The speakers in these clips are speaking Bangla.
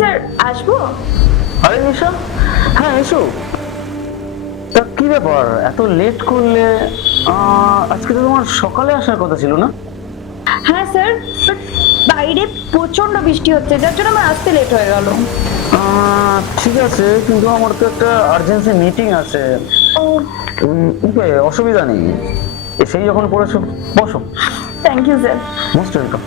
স্যার আসবো? আরে নিশা, হ্যাঁ এসো। তা কি ব্যাপার, এত লেট করলে? আজকে তো তোমার সকালে আসার কথা ছিল না? হ্যাঁ স্যার, বাট বাইরে প্রচন্ড বৃষ্টি হচ্ছে, যার জন্য আমার আসতে লেট হয়ে গেল। ঠিক আছে, কিন্তু আমার তো একটা আর্জেন্সি মিটিং আছে। ও, ওকে, অসুবিধা নেই, এসেই যখন পড়েছো বসো। Thank you sir. Most welcome.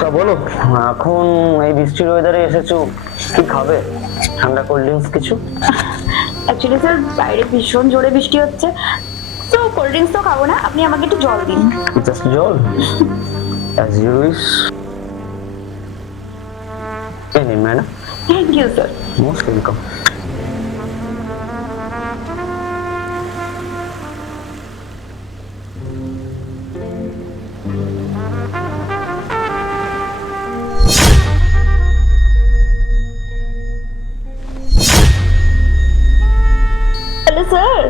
তা বলো, এখন এই বৃষ্টির ওয়েদারে এসেছো, কি খাবে? ঠান্ডা কোল্ড ড্রিঙ্কস কিছু? অ্যাকচুয়ালি স্যার বাইরে ভীষণ জোরে বৃষ্টি হচ্ছে, তো কোল্ড ড্রিঙ্কস তো খাবো না, আপনি আমাকে একটু জল দিন। জাস্ট জল? As you wish. এই নিন madam. Thank you sir. Most welcome. Hello sir,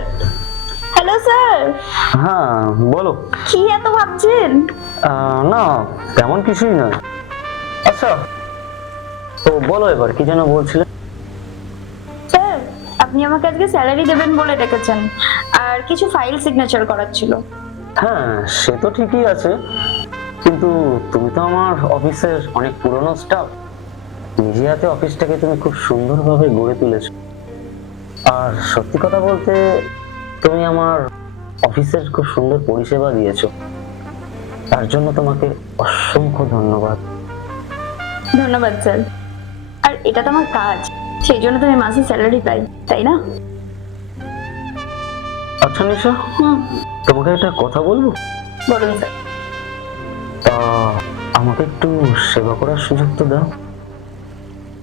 hello sir. হ্যাঁ বলো। কি এত ভাবছেন? না, তেমন কিছুই নয়। আচ্ছা, তো বলো এবার কি যেন বলছিলে? স্যার, আপনি আমাকে আজকে স্যালারি দেবেন বলে ডেকেছেন, আর কিছু ফাইল সিগনেচার করার ছিল। হ্যাঁ সে তো ঠিকই আছে, কিন্তু তুমি তো আমার অফিসের অনেক পুরনো স্টাফ। নিজে হাতে অফিসটাকে তুমি খুব সুন্দরভাবে গড়ে তুলেছো, আর সত্যি কথা বলতে তুমি আমার অফিসের খুব সুন্দর পরিষেবা দিয়েছো। তার জন্য তোমাকে অসংখ্য ধন্যবাদ। ধন্যবাদ স্যার, আর এটা তো আমার কাজ, সেই জন্য তো আমি মাসে স্যালারি পাই, তাই না? আচ্ছা নিশা, তোমাকে একটা কথা বলবো? বলুন স্যার। তা আমাকে একটু সেবা করার সুযোগ তো দাও।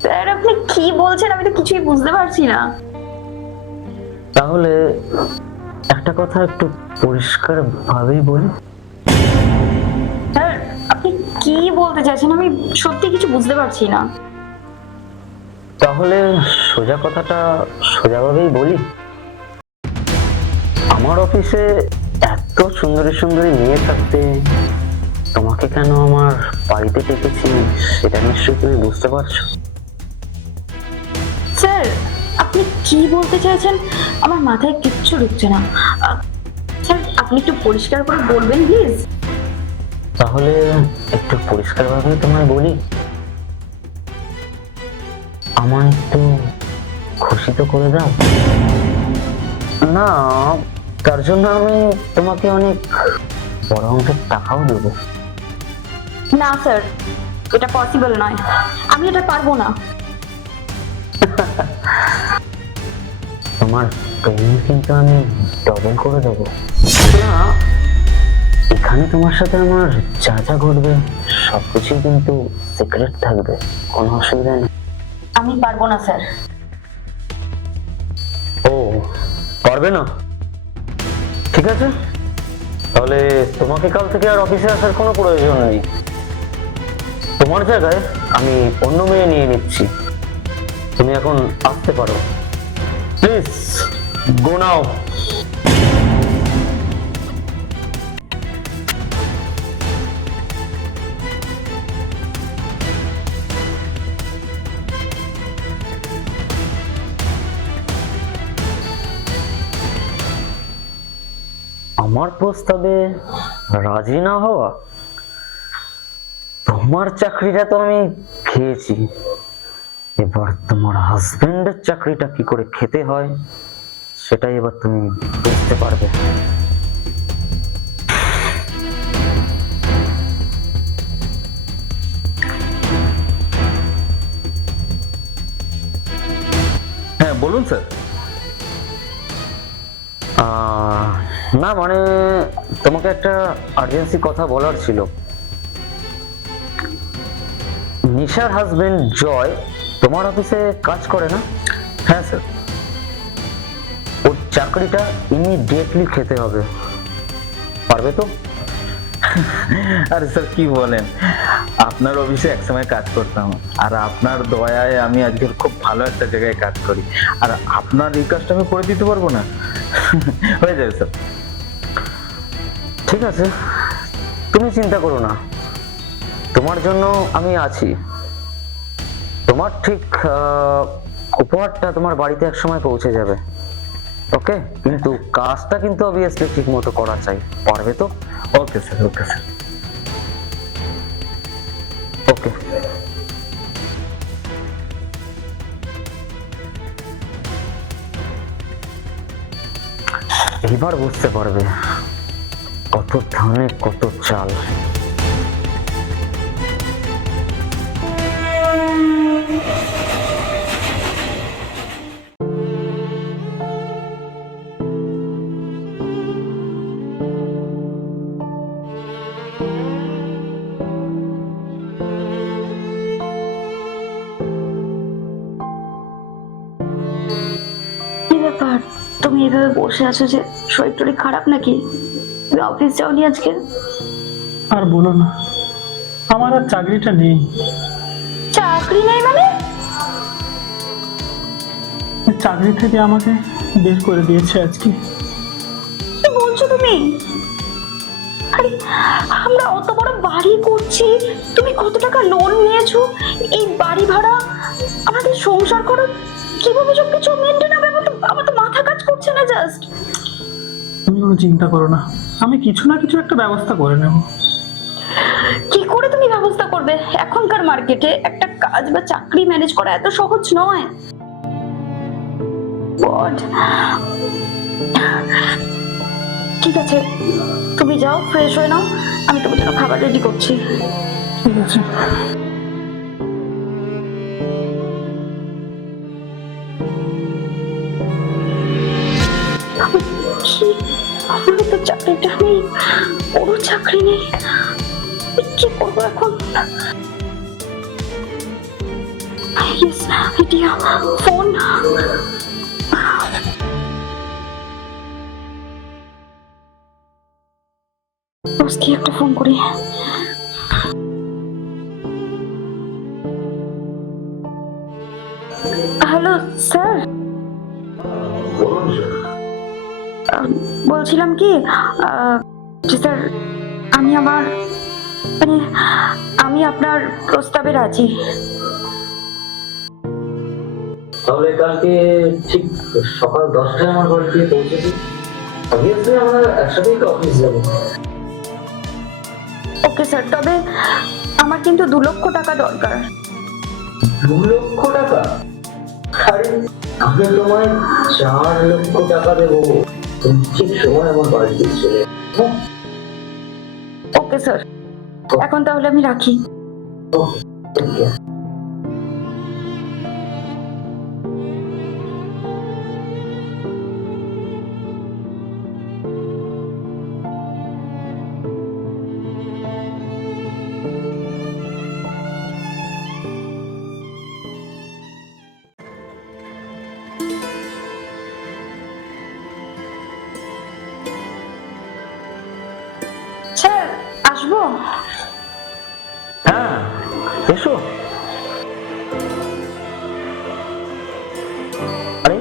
স্যার আপনি কি বলছেন, আমি তো কিছুই বুঝতে পারছি না। তাহলে একটা কথা একটু পরিষ্কার ভাবেই বলি। স্যার আপনি কি বলতে চাইছেন, আমি সত্যি কিছু বুঝতে পারছি না। তাহলে সোজা কথাটা সোজাভাবেই বলি। আমার অফিসে এত সুন্দরী সুন্দরী মেয়ে থাকতে তোমাকে কেন আমার বাড়িতে ডেকেছি সেটা নিশ্চয়ই তুমি বুঝতে পারছো। স্যার আপনি কি বলতে চাইছেন, আমার মাথায় কিচ্ছু ঢুকছে না। স্যার আপনি একটু পরিষ্কার করে বলবেন প্লিজ। তাহলে একটু পরিষ্কার ভাবে তোমায় বলি, আমায় একটু খুশি তো করে দাও না। তার জন্য আমি তোমাকে অনেক বড় অঙ্কের টাকাও দেবো। না স্যার, এটা পসিবল নয়, আমি এটা পারবো না। তোমার পেমেন্ট কিন্তু আমি ডবল করে দেবো। না, এখানে তোমার সাথে আমার যা যা ঘটবে সবকিছুই কিন্তু সিক্রেট থাকবে, কোনো অসুবিধা নেই। আমি পারবো না স্যার। ও, পারবে না? ঠিক আছে, তাহলে তোমাকে কাল থেকে আর অফিসে আসার কোনো প্রয়োজন নেই। তোমার জায়গায় আমি অন্য মেয়ে নিয়ে নিচ্ছি, তুমি এখন আসতে পারো। প্লিজ গো নাও। আমার প্রস্তাবে রাজি না হওয়া? তোমার চাকরিটা তো আমি খেয়েছি, এবার তোমার হাজবেন্ডের চাকরিটা কি করে খেতে হয় সেটাই এবার তুমি বুঝতে পারবে। হ্যাঁ বলুন স্যার। না মানে তোমাকে একটা আর্জেন্সি কথা বলার ছিল। নিশার হাজবেন্ড জয় তোমার অফিসে কাজ করে না? হ্যাঁ স্যার। ওর চাকরিটা ইমিডিয়েটলি খেতে হবে, পারবে তো? আরে স্যার কি বলেন, আপনার অফিসে একসময় কাজ করতাম, আর আপনার দয়ায় আমি আজকে খুব ভালো একটা জায়গায় কাজ করি, আর আপনার এই কাজটা আমি করে দিতে পারবো না? হয়ে যাবে স্যার। ঠিক আছে, তুমি চিন্তা করো না, তোমার জন্য আমি আছি। তোমার ঠিক উপহারটা তোমার বাড়িতে এক সময় পৌঁছে যাবে। ওকে, কিন্তু কাজটা কিন্তু অবভিয়াসলি ঠিক মতো করা চাই। পারবে তো? Okay sir, okay sir. Okay. এবার বুঝতে পারবে কত ধানে কত চাল। কি ব্যাপার, তুমি এভাবে বসে আছো যে? শরীর টরীর খারাপ নাকি? তুমি অফিস যাওনি আজকে? আর বলো না, আমার আর চাকরিটা নেই। চাকরি নেই মানে? চাকরি থেকে আমাকে বের করে দিয়েছে আজকে। কি বলছো তুমি? আরে আমরা অত বড় বাড়ি করছি, তুমি কত টাকা লোন নিয়েছো, এই বাড়ি ভাড়া, আমাদের সংসার খরচ, কিভাবে সব কিছু মেনটেন হবে? আমার তো মাথা কাজ করছে না জাস্ট। তুমি কোনো চিন্তা করো না, আমি কিছু না কিছু একটা ব্যবস্থা করে নেব। কি করে তুমি ব্যবস্থা করবে? এখনকার মার্কেটে একটা কাজ বা চাকরি ম্যানেজ করা এত সহজ নয়। God. ঠিক আছে, তুমি যাও, ফ্রেশ হয়ে নাও, আমি তোমার জন্য খাবার রেডি করছি। ঠিক আছে। কি, আমার তো চাকরিটা নেই, ওরও চাকরি নেই, কি করবো এখন? Yes, idea. ফোন। বসকে একটা ফোন করি। হ্যালো স্যার, বলছিলাম কি যে স্যার, আমি আপনার প্রস্তাবে রাজি। তাহলে কালকে ঠিক সকাল 10টায় আমার বাড়িতে পৌঁছে দিই। অবভিয়াসলি আমরা একসাথেই তো অফিস যাবো। ওকে স্যার, তবে আমার কিন্তু 2 লক্ষ টাকা দরকার। 2 লক্ষ টাকা? আরে আমি তোমায় 4 লক্ষ টাকা দেবো, তুমি ঠিক সময় আমার বাড়িতে চলে এসো। ওকে স্যার, এখন তাহলে আমি রাখি। ওকে। স্যার, আসবো? হ্যাঁ, এসো। আরে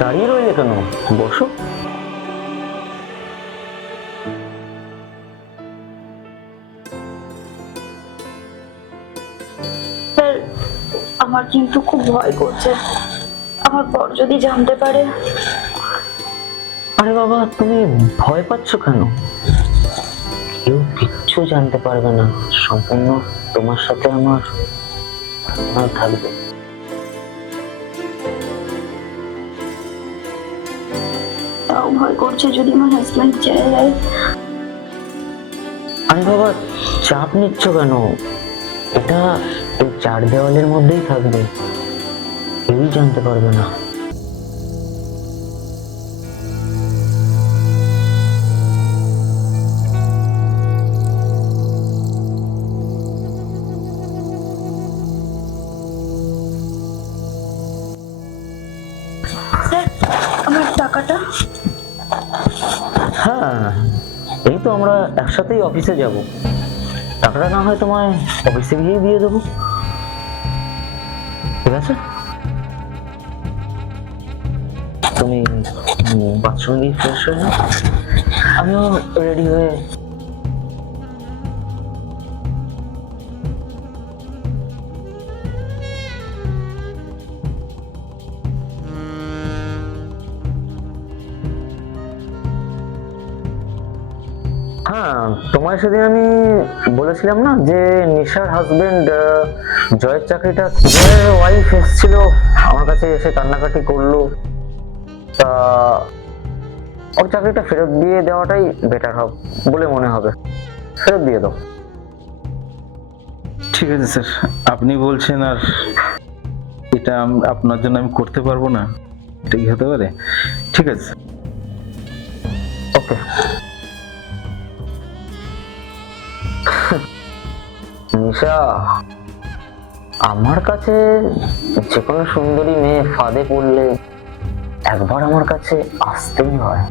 দাঁড়িয়ে রইলে কেন? বসো। স্যার, আমার কিন্তু খুব ভয় করছে, আমার বর যদি জানতে পারে। আরে বাবা, তুমি ভয় পাচ্ছ কেন? কেউ কিচ্ছু জানতে পারবে না, সম্পূর্ণ তোমার সাথে আমার থাকবে। তাও ভয় করছে যদি আমার হাজব্যান্ড জেনে যায়। আরে বাবা, চাপ নিচ্ছ কেন? এটা এই 4 দেওয়ালের মধ্যেই থাকবে, কেউই জানতে পারবে না। স্যার, আমার টাকাটা? হ্যাঁ, এই তো আমরা একসাথেই অফিসে যাব, টাকাটা না হয় তোমায় অফিসে গিয়েই দিয়ে দেবো, ঠিক আছে? তুমি বাথরুমে গিয়ে ফ্রেশ হয়ে নাও, আমিও রেডি হয়ে হ্যাঁ, তোমায় সেদিন আমি বলেছিলাম না যে নিশার হাজবেন্ড জয়ের চাকরিটা, জয়ের ওয়াইফ এসেছিল আমার কাছে, এসে কান্নাকাটি করলো। তা ওর চাকরিটা ফেরত দিয়ে দেওয়াটাই বেটার হবে বলে মনে হবে। ফেরত দিয়ে দাও। ঠিক আছে স্যার, আপনি বলছেন আর এটা আপনার জন্য আমি করতে পারবো না, এটা কি হতে পারে? ঠিক আছে। ওকে। নিশা, আমার কাছে যে কোনো সুন্দরী মেয়ে ফাঁদে পড়লে একবার আমার কাছে আসতেই হয়।